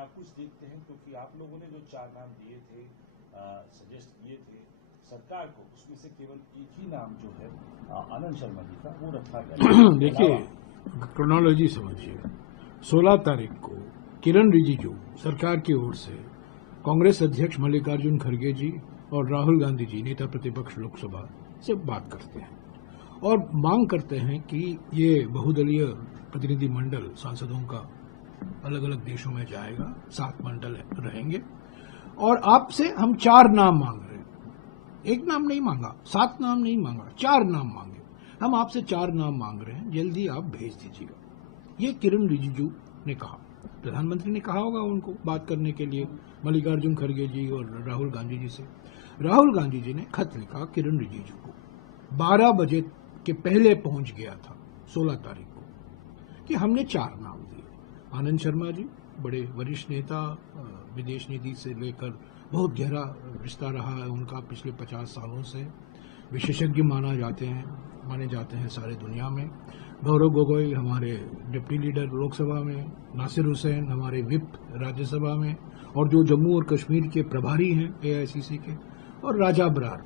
क्या कुछ देखते हैं? क्योंकि आप लोगों ने जो 4 नाम दिए थे, सजेस्ट किए थे सरकार को, उसमें से केवल एक ही नाम जो है आनंद शर्मा जी का, वो रखा गया। देखिए, क्रोनोलॉजी समझिए। 16 तारीख को किरण रिजिजू सरकार की ओर से कांग्रेस अध्यक्ष मल्लिकार्जुन खड़गे जी और राहुल गांधी जी, नेता प्रतिपक्ष लोकसभा, से बात करते हैं और मांग करते हैं कि ये बहुदलीय प्रतिनिधि मंडल सांसदों का अलग अलग देशों में जाएगा, 7 मंडल रहेंगे और आपसे हम 4 नाम मांग रहे हैं। एक नाम नहीं मांगा, 7 नाम नहीं मांगा, 4 नाम मांगे। हम आपसे 4 नाम मांग रहे हैं, जल्दी आप भेज दीजिएगा। ये किरण रिजिजू ने कहा। प्रधानमंत्री ने कहा होगा उनको बात करने के लिए मल्लिकार्जुन खड़गे जी और राहुल गांधी जी से। राहुल गांधी जी ने खत लिखा किरण रिजिजू को, 12 बजे के पहले पहुंच गया था 16 तारीख को, कि हमने 4 नाम दिए। आनंद शर्मा जी, बड़े वरिष्ठ नेता, विदेश नीति से लेकर बहुत गहरा रिश्ता रहा है उनका पिछले 50 सालों से, विशेषज्ञ माने जाते हैं सारे दुनिया में। गौरव गोगोई हमारे डिप्टी लीडर लोकसभा में, नासिर हुसैन हमारे विप राज्यसभा में, और जो जम्मू और कश्मीर के प्रभारी हैं AICC के, और राजा बरार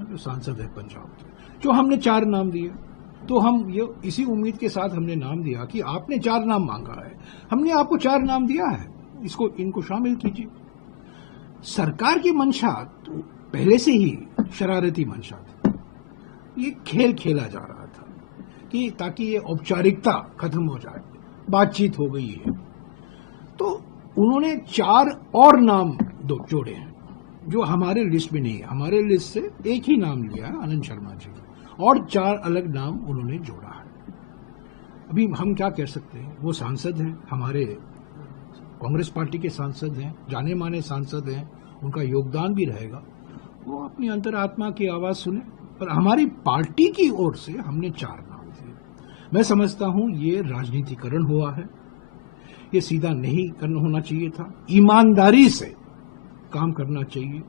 जो सांसद है पंजाब के, जो हमने 4 नाम दिए। तो हम ये इसी उम्मीद के साथ हमने नाम दिया कि आपने 4 नाम मांगा है, हमने आपको 4 नाम दिया है, इनको शामिल कीजिए। सरकार की मंशा तो पहले से ही शरारती मंशा थी। ये खेल खेला जा रहा था कि ताकि ये औपचारिकता खत्म हो जाए, बातचीत हो गई है। तो उन्होंने 4 और नाम जोड़े हैं जो हमारे लिस्ट में नहीं है। हमारे लिस्ट से एक ही नाम लिया है आनंद शर्मा जी का, और 4 अलग नाम उन्होंने जोड़ा है। अभी हम क्या कह सकते हैं? वो सांसद हैं, हमारे कांग्रेस पार्टी के सांसद हैं, जाने माने सांसद हैं, उनका योगदान भी रहेगा। वो अपनी अंतरात्मा की आवाज सुने। पर हमारी पार्टी की ओर से हमने 4 नाम दिए। मैं समझता हूं ये राजनीतिकरण हुआ है, ये सीधा नहीं करना होना चाहिए था। ईमानदारी से काम करना चाहिए।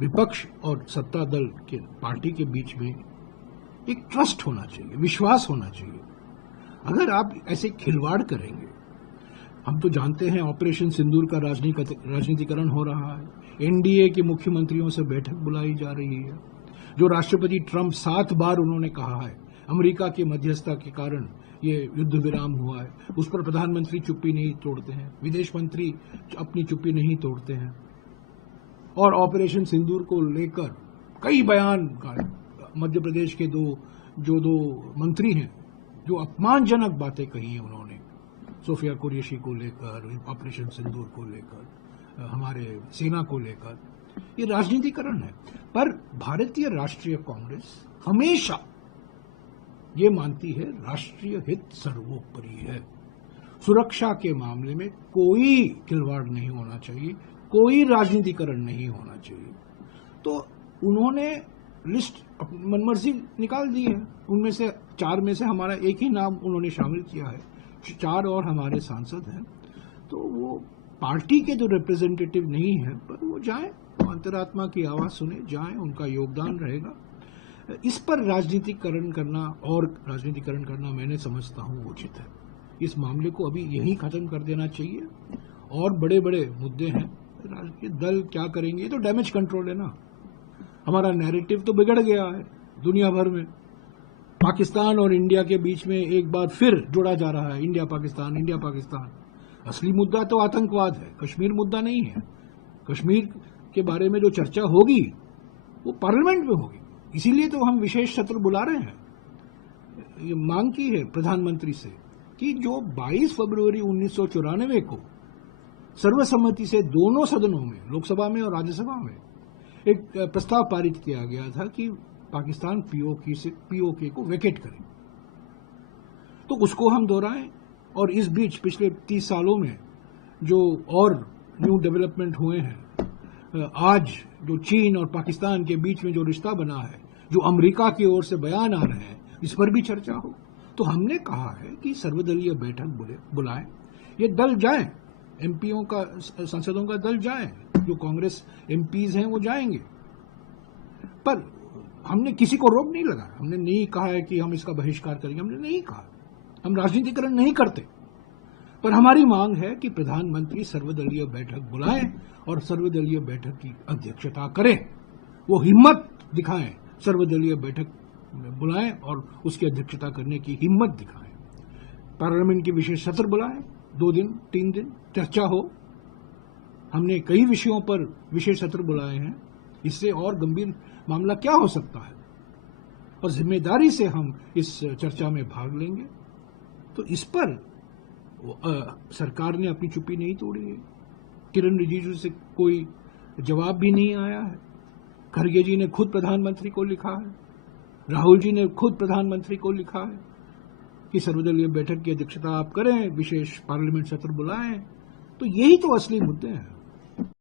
विपक्ष और सत्ता दल के पार्टी के बीच में एक ट्रस्ट होना चाहिए, विश्वास होना चाहिए। अगर आप ऐसे खिलवाड़ करेंगे, हम तो जानते हैं ऑपरेशन सिंदूर का राजनीतिकरण हो रहा है। NDA के मुख्यमंत्रियों से बैठक बुलाई जा रही है। जो राष्ट्रपति ट्रंप 7 बार उन्होंने कहा है अमेरिका की मध्यस्थता के कारण ये युद्ध विराम हुआ है, उस पर प्रधानमंत्री चुप्पी नहीं तोड़ते हैं, विदेश मंत्री अपनी चुप्पी नहीं तोड़ते हैं। और ऑपरेशन सिंदूर को लेकर कई बयान, मध्य प्रदेश के दो मंत्री हैं जो अपमानजनक बातें कही हैं उन्होंने, सोफिया कुरैशी को लेकर, ऑपरेशन सिंदूर को लेकर, हमारे सेना को लेकर। ये राजनीतिकरण है। पर भारतीय राष्ट्रीय कांग्रेस हमेशा ये मानती है राष्ट्रीय हित सर्वोपरि है। सुरक्षा के मामले में कोई खिलवाड़ नहीं होना चाहिए, कोई राजनीतिकरण नहीं होना चाहिए। तो उन्होंने लिस्ट मनमर्जी निकाल दी है। उनमें से 4 में से हमारा एक ही नाम उन्होंने शामिल किया है, 4 और हमारे सांसद हैं। तो वो पार्टी के जो रिप्रेजेंटेटिव नहीं है, पर वो जाएं, अंतरात्मा की आवाज सुने, जाएं, उनका योगदान रहेगा। इस पर राजनीतिकरण करना मैंने समझता हूं उचित है। इस मामले को अभी यहीं खत्म कर देना चाहिए। और बड़े बड़े मुद्दे हैं, राजनीतिक दल क्या करेंगे, ये तो डैमेज कंट्रोल है ना। हमारा नैरेटिव तो बिगड़ गया है दुनिया भर में। पाकिस्तान और इंडिया के बीच में एक बार फिर जोड़ा जा रहा है, इंडिया पाकिस्तान। असली मुद्दा तो आतंकवाद है, कश्मीर मुद्दा नहीं है। कश्मीर के बारे में जो चर्चा होगी वो पार्लियामेंट में होगी। इसीलिए तो हम विशेष सत्र बुला रहे हैं। ये मांग की है प्रधानमंत्री से कि जो 22 फरवरी 1994 को सर्वसम्मति से दोनों सदनों में, लोकसभा में और राज्यसभा में, एक प्रस्ताव पारित किया गया था कि पाकिस्तान POK को वेकेट करे, तो उसको हम दोहराएं। और इस बीच पिछले 30 सालों में जो और न्यू डेवलपमेंट हुए हैं, आज जो चीन और पाकिस्तान के बीच में जो रिश्ता बना है, जो अमेरिका की ओर से बयान आ रहे हैं, इस पर भी चर्चा हो। तो हमने कहा है कि सर्वदलीय बैठक बुलाएं, ये दल जाएं, MPओं का, सांसदों का दल जाएं, जो कांग्रेस MPs हैं वो जाएंगे। पर हमने किसी को रोक नहीं लगाया। हमने नहीं कहा है कि हम इसका बहिष्कार करेंगे, हमने नहीं कहा। हम राजनीतिकरण नहीं करते। पर हमारी मांग है कि प्रधानमंत्री सर्वदलीय बैठक बुलाएं और सर्वदलीय बैठक की अध्यक्षता करें। वो हिम्मत दिखाएं, सर्वदलीय बैठक बुलाएं और उसकी अध्यक्षता करने की हिम्मत दिखाएं। पार्लियामेंट की विशेष सत्र बुलाएं, 2 दिन 3 दिन चर्चा हो। हमने कई विषयों पर विशेष सत्र बुलाए हैं, इससे और गंभीर मामला क्या हो सकता है, और जिम्मेदारी से हम इस चर्चा में भाग लेंगे। तो इस पर सरकार ने अपनी चुप्पी नहीं तोड़ी है। किरण रिजिजू से कोई जवाब भी नहीं आया है। खरगे जी ने खुद प्रधानमंत्री को लिखा है, राहुल जी ने खुद प्रधानमंत्री को लिखा है कि सर्वदलीय बैठक की अध्यक्षता आप करें, विशेष पार्लियामेंट सत्र बुलाएं। तो यही तो असली मुद्दे हैं।